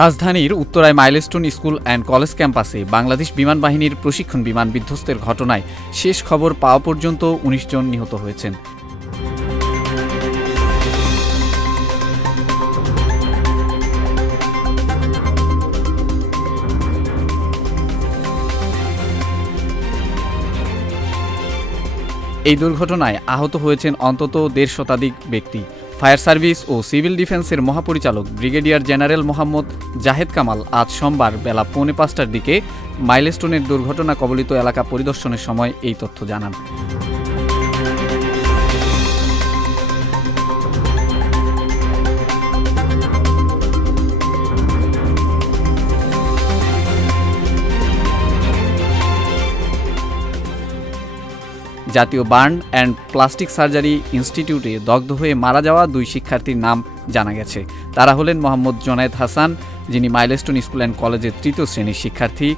রাজধানীর উত্তরায় milestone school and college ক্যাম্পাসে বাংলাদেশ বিমান বাহিনীর প্রশিক্ষণ বিমান বিধ্বস্তের ঘটনায় শেষ খবর পাওয়া পর্যন্ত উনিশ জন নিহত হয়েছেন। এই দুর্ঘটনায় আহত হয়েছেন অন্তত দেড় শতাধিক ব্যক্তি। ফায়ার সার্ভিস ও সিভিল ডিফেন্সের মহাপরিচালক ব্রিগেডিয়ার জেনারেল মোহাম্মদ জাহেদ কামাল আজ সোমবার বেলা পৌনে পাঁচটার দিকে মাইলস্টোনের দুর্ঘটনা কবলিত এলাকা পরিদর্শনের সময় এই তথ্য জানান। জাতীয় বার্ন অ্যান্ড প্লাস্টিক সার্জারি ইনস্টিটিউটে দগ্ধ হয়ে মারা যাওয়া দুই শিক্ষার্থীর নাম জানা গেছে। তারা হলেন মোহাম্মদ জোনায়েদ হাসান, যিনি মাইলস্টোন স্কুল অ্যান্ড কলেজের তৃতীয় শ্রেণির শিক্ষার্থী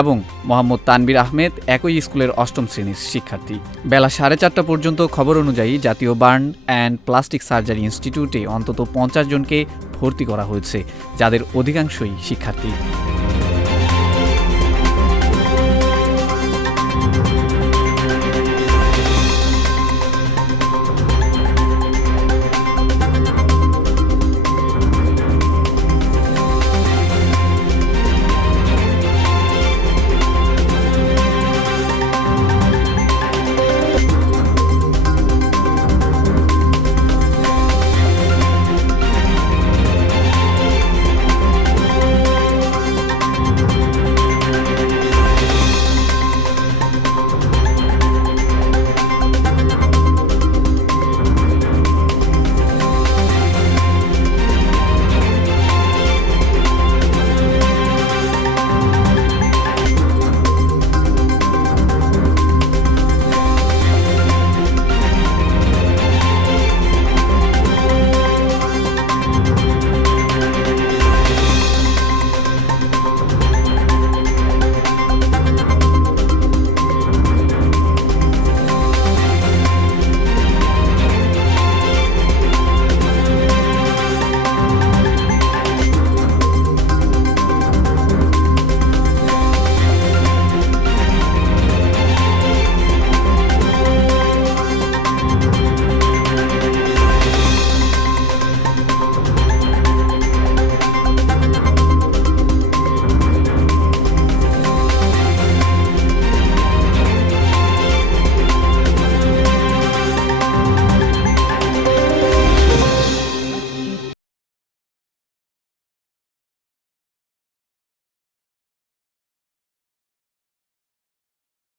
এবং মোহাম্মদ তানবির আহমেদ একই স্কুলের অষ্টম শ্রেণির শিক্ষার্থী। বেলা সাড়ে চারটা পর্যন্ত খবর অনুযায়ী জাতীয় বার্ন অ্যান্ড প্লাস্টিক সার্জারি ইনস্টিটিউটে অন্তত পঞ্চাশ জনকে ভর্তি করা হয়েছে, যাদের অধিকাংশই শিক্ষার্থী।